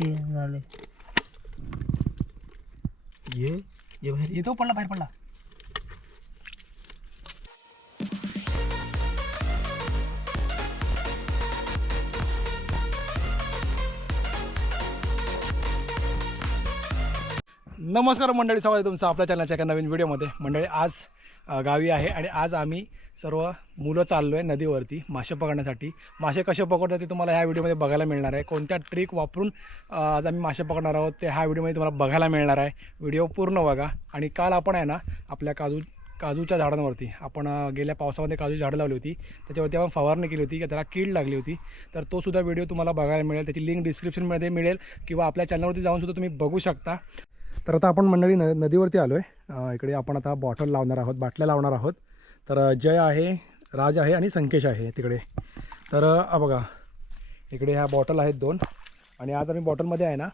ते झाले. ये ये बाहेर येतो पडला बाहेर पडला. नमस्कार मंडळी स्वागत आहे तुमचं आपल्या चॅनलच्या एका नवीन व्हिडिओमध्ये. मंडळी आज गावी आहे आणि आज आम्ही सर्व मुलं चाललो आहे नदीवरती मासे पकडण्यासाठी. मासे कसे पकडतात ते तुम्हाला ह्या व्हिडिओमध्ये बघायला मिळणार आहे. कोणत्या ट्रिक वापरून आज आम्ही मासे पकडणार आहोत ते ह्या व्हिडिओमध्ये तुम्हाला बघायला मिळणार आहे. व्हिडिओ पूर्ण बघा आणि काल आपण आहे ना आपल्या काजू काजूच्या झाडांवरती आपण गेल्या पावसामध्ये काजूची झाडं लावली होती. त्याच्यावरती आपण फवारणी केली होती की त्याला कीड लागली होती. तर तो सुद्धा व्हिडिओ तुम्हाला बघायला मिळेल. त्याची लिंक डिस्क्रिप्शनमध्ये मिळेल किंवा आपल्या चॅनलवरती जाऊन सुद्धा तुम्ही बघू शकता. तर आता आपण मंडळी न नदीवरती आलो आहे इकडे आपण आता बॉटल लावणार आहोत बाटल्या लावणार आहोत. तर जय आहे राज आहे आणि संकेश आहे तिकडे. तर हा बघा इकडे ह्या बॉटल आहेत दोन. आणि आज आम्ही बॉटलमध्ये आहे ना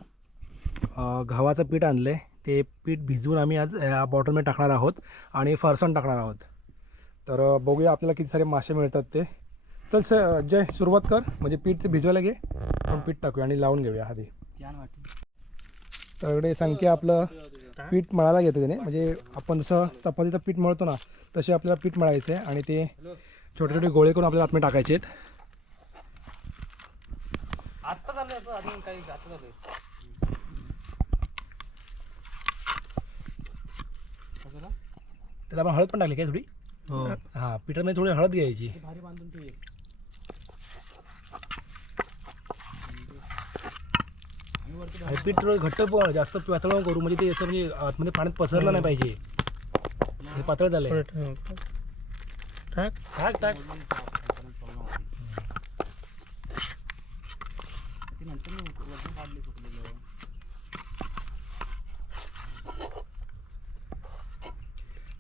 गव्हाचं पीठ आणलं आहे ते पीठ भिजवून आम्ही आज ह्या बॉटलमध्ये टाकणार आहोत आणि फरसाण टाकणार आहोत. तर बघूया आपल्याला किती सारे मासे मिळतात ते. चल स जय सुरुवात कर. म्हणजे पीठ ते भिजवायला घे. आपण पीठ टाकूया आणि लावून घेऊया आधी. तर इकडे संख्या आपलं पीठ मळायला घेतं त्याने. म्हणजे आपण जसं चपातीचं पीठ मळतो ना तसे आपल्याला पीठ मळायचं आहे आणि ते छोटे छोटे गोळे करून आपल्याला आतमध्ये टाकायचे आहेत. त्यात आपण हळद पण टाकली काय थोडी? हो. हां पिठामध्ये थोडी हळद घ्यायची. पीठ थोडं घट्ट पण जास्त पातळ करू म्हणजे ते असं म्हणजे आतमध्ये पाण्यात पसरलं नाही पाहिजे. हे पातळ झालंय. टाक. टाक टाक.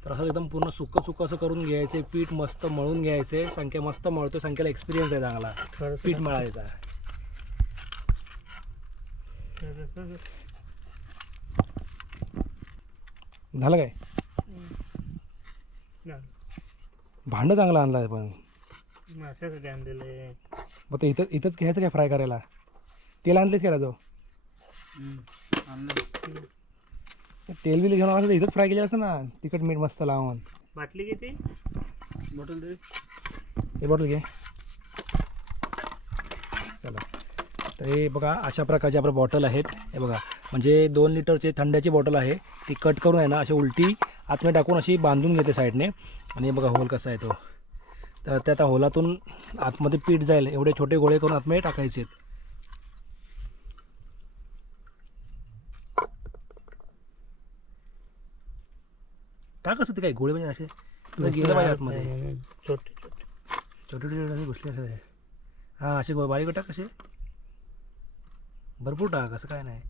तर असं एकदम पूर्ण सुक्क सुक्क असं करून घ्यायचं पीठ मस्त मळून घ्यायचे संख्या मस्त मळतो संख्याला एक्सपिरियन्स आहे चांगला. पीठ मळायचा. झालं काय? भांडं चांगलं आणलं आहे पण. माशासाठी आणलेले मग ते इथं इथंच घ्यायचं काय फ्राय करायला? तेल आणलेच काय राजो? तेल बिल घेऊन आलं तर इथंच फ्राय केलं असतं ना तिखट मीठ मस्त लावून. बाटली किती बॉटल दे. हे बॉटल घे. चला. तर हे बघा अशा प्रकारचे आपलं बॉटल आहेत. हे बघा म्हणजे दोन लिटरचे थंड्याची बॉटल आहे. ती कट करून आहे ना अशी उलटी आतमध्ये टाकून अशी बांधून घेते साईडने आणि हे बघा होल कसा आहे तो. तर त्या त्या होलातून आतमध्ये पीठ जाईल. एवढे छोटे गोळे करून आतमध्ये टाकायचे आहेत. टाक असं ते काय गोळे म्हणजे असे? तुला गेलं पाहिजे आतमध्ये. छोटे छोटे. छोटे छोटे असे घुसले असं. हां असे बारीक टाक कसे भरपूर टाक असं काय नाही.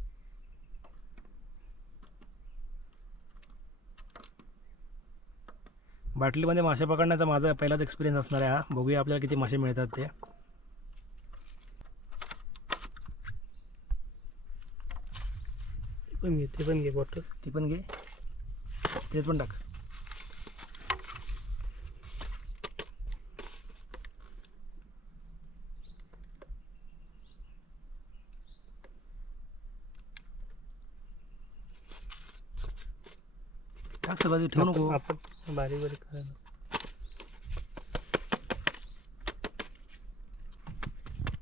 बाटलीमध्ये मासे पकडण्याचा माझा पहिलाच एक्सपिरियन्स असणार आहे हा. बघूया आपल्याला किती मासे मिळतात ते. पण घे ते पण घे बॉटल ती पण घे. ते पण टाक. सगळं ते ठेवू नको. आपण बारीक बारीक करायला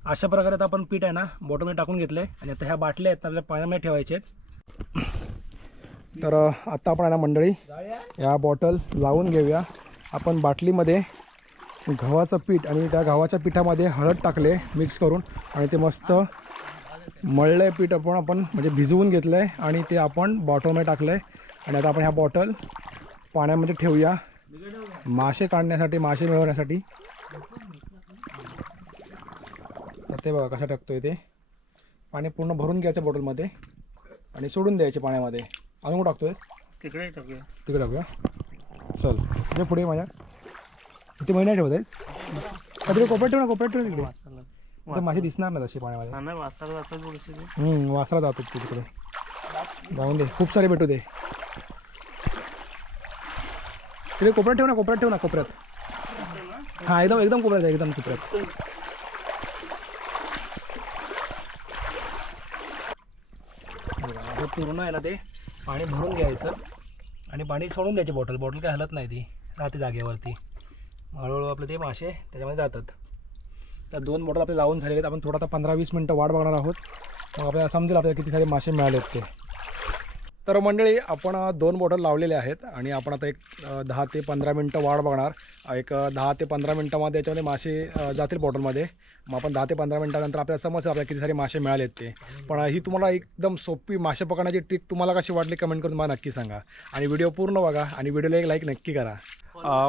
अशा प्रकारे आता आपण पीठ आहे ना बॉटलमध्ये टाकून घेतलं आहे आणि आता ह्या बाटल्या आहेत ना आपल्याला पाण्यामध्ये ठेवायचे आहेत. तर आता आपण आहे ना मंडळी या बॉटल लावून घेऊया. आपण बाटलीमध्ये गव्हाचं पीठ आणि त्या गव्हाच्या पिठामध्ये हळद टाकले मिक्स करून. आणि ते मस्त मळलं आहे पीठ आपण आपण म्हणजे भिजवून घेतलं आहे आणि ते आपण बॉटलमध्ये टाकलं आहे आणि आता आपण ह्या बॉटल पाण्यामध्ये ठेवूया. मासे काढण्यासाठी मासे मिळवण्यासाठी. तर ते बघा कसं टाकतोय ते. पाणी पूर्ण भरून घ्यायचं बॉटलमध्ये आणि सोडून द्यायचे पाण्यामध्ये. अजून कुठं टाकतोयस? तिकडे टाकूया. तिकडे टाकूया. चल म्हणजे पुढे माझ्या. किती महिना ठेवत आहेस तिकडे कोपऱ्यात ठेव ना कोपऱ्यात ठेव तिकडे. मासे दिसणार पाण्यामध्ये. नाही वाचता वाचता बोलते ते. हम्म, वासरा जातो तू तिकडे. जाऊन दे खूप सारे भेटू दे. तिकडे कोपऱ्यात ठेव ना कोपऱ्यात ठेव ना कोपऱ्यात. हा एकदम एकदम कोपऱ्यात आहे, एकदम कोपऱ्यात. बघा पूर्ण आहे ना ते पाणी भरून घ्यायचं आणि पाणी सोडून द्यायची बॉटल. बॉटल काय हलत नाही ती राहते जागेवरती. हळूहळू आपले ते मासे त्याच्यामध्ये जातात. तर दोन बॉटल आपले लावून झालेले आहेत. आपण थोडं आता पंधरा वीस मिनटं वाट बघणार आहोत. मग आपल्याला समजेल आपल्याला किती सारे मासे मिळाले आहेत ते. तर मंडळी आपण दोन बॉटल लावलेले आहेत आणि आपण आता एक दहा ते पंधरा मिनटं वाढ बघणार. एक दहा ते पंधरा मिनटामध्ये याच्यामध्ये मासे जातील बॉटलमध्ये. मग आपण दहा ते पंधरा मिनटानंतर आपल्याला समजेल आपल्याला किती सारे मासे मिळालेत ते. पण ही तुम्हाला एकदम सोपी मासे पकडण्याची ट्रिक तुम्हाला कशी वाटली कमेंट करून मला नक्की सांगा. आणि व्हिडिओ पूर्ण बघा आणि व्हिडिओला एक लाईक नक्की करा.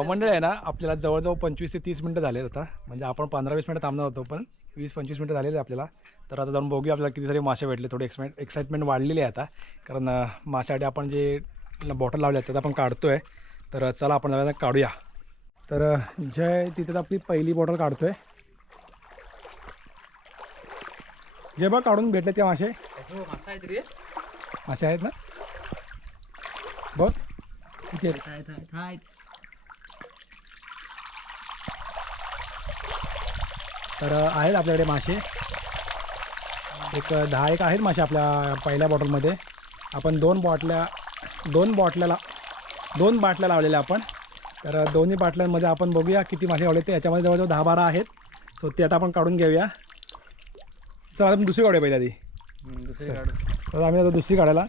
मंडळी आहे ना आपल्याला जवळजवळ पंचवीस ते तीस मिनटं झालेत आता. म्हणजे आपण पंधरा वीस मिनटं थांबणार होतो पण वीस पंचवीस मिनटं झालेले आपल्याला. तर आता जाऊन बघूया आपल्याला किती सारे मासे भेटले. थोडे एक्साइट एक्साइटमेंट वाढलेली आहे आता. कारण माशासाठी आपण जे बॉटल लावले आहेत त्यात आपण काढतो आहे तर चला आपण काढूया. तर जय तिथे आपली पहिली बॉटल काढतो आहे जे बघ काढून भेटले ते मासे. असं मासा आहेत ना? बघ. किती आहेत आहेत आहेत आहेत तर आहेत आपल्याकडे मासे. एक दहा एक आहेत मासे आपल्या पहिल्या बॉटलमध्ये. आपण दोन बॉटल्या दोन बॉटल्याला दोन बाटल्या लावलेल्या आपण. तर दोन्ही बाटल्यांमध्ये आपण बघूया किती मासे लावले ते याच्यामध्ये जवळजवळ दहा बारा आहेत. सो ते आता आपण काढून घेऊया. चला आपण दुसरी काढूया पहिल्या आधी. दुसरी काढू. तर आम्ही आता दुसरी काढायला.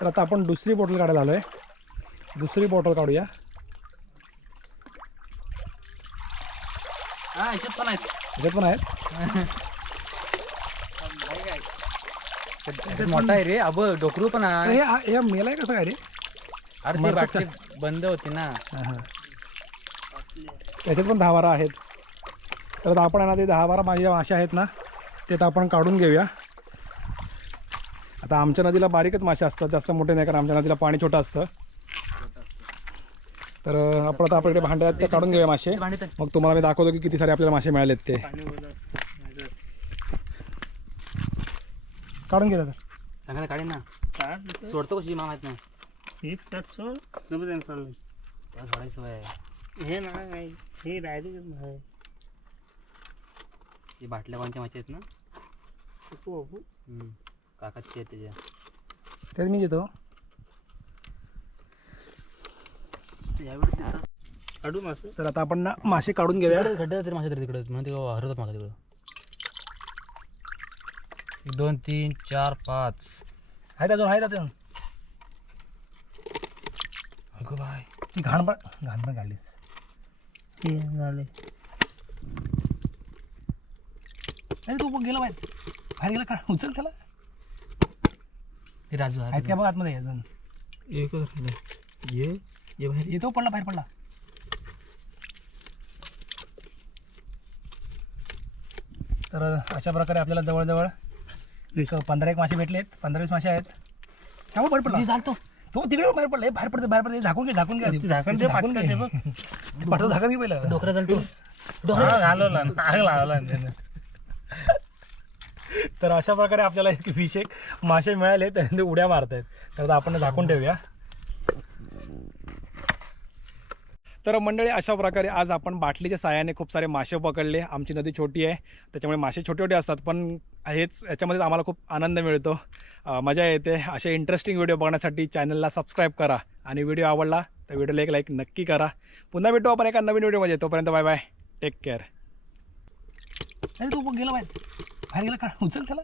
तर आता आपण दुसरी बॉटल काढायला आलो आहे दुसरी बॉटल काढूया. हा याच्यात पण आहेत. पण आहेत? मोठा आहे रे. अब डोकरू पण तर आहे हे हे मेलाय कसं काय रे? अरे ती बाटली बंद होती ना. हां हां. त्याच्यात पण दहा बारा आहेत. तर आता आपण आहे ना ते दहा बारा माझे मासे आहेत ना ते आता आपण काढून घेऊया. आता आमच्या नदीला बारीकच मासे असतात. जास्त मोठे नाही कारण आमच्या नदीला पाणी छोटं असतं. तर आपण आता आपल्याकडे भांडे आहेत ते काढून घेऊया मासे. मग तुम्हाला मी दाखवतो की किती सारे आपल्याला मासे मिळालेत ते. काढून घ्या तर सांगा ना. काढ सोडतो कशी मला माहीत नाही ही कट सोड. जबरदस्त सोडलं त्याला सोडायची आहे हे नाही हे डायरेक्ट नाही ती बाटल्या कोणत्या माहिती आहेत ना? हम्म. काकाची आहेत त्याच्या तेच मी देतो काढू मासे तर आता आपण ना मासे काढून घेऊया खड्डे तरी मासे तरी तिकडे म्हणून ते हरवतात माझ्या तिकडं. एक दोन तीन चार पाच. आहेत अजून आहेत अजून. अगो बाय घाण पण घाण पण काढलीस. झाले. अरे तू गेला बाहेर. बाहेर गेला का? उचल त्याला. ते राजू आहेत. का बघ आतमध्ये अजून? एकच राहिलं ये. ये बाहेर येतो पडला बाहेर पडला. तर अशा प्रकारे आपल्याला जवळजवळ एक पंधरा एक मासे भेटलेत पंधरा वीस मासे आहेत. त्यामुळे बाहेर पडला. चालतो. तो तिकडे बाहेर पडला. बाहेर पडते बाहेर पडते. झाकून घे झाकून घे. आधी. झाकण ते झाकून घे. झाकण घे पहिलं. डोकरा चालतो. हा, घालवला आग लावला. तर अशा प्रकारे आपल्याला एक फिश एक मासे मिळाले तर ते उड्या मारत आहेत तर आपण झाकून ठेवूया. तर मंडळी अशा प्रकारे आज आपण बाटलीच्या साहाय्याने खूप सारे मासे पकडले. आमची नदी छोटी आहे त्याच्यामुळे मासे छोटे छोटे असतात पण हेच याच्यामध्ये आम्हाला खूप आनंद मिळतो. मजा येते. असे इंटरेस्टिंग व्हिडिओ बघण्यासाठी चॅनलला सबस्क्राईब करा आणि व्हिडिओ आवडला तर व्हिडिओला एक लाईक नक्की करा. पुन्हा भेटू आपण एका नवीन व्हिडिओमध्ये तोपर्यंत बाय बाय टेक केअर अरे तू गेला बाहेर. बाहेर गेला का? उचल त्याला.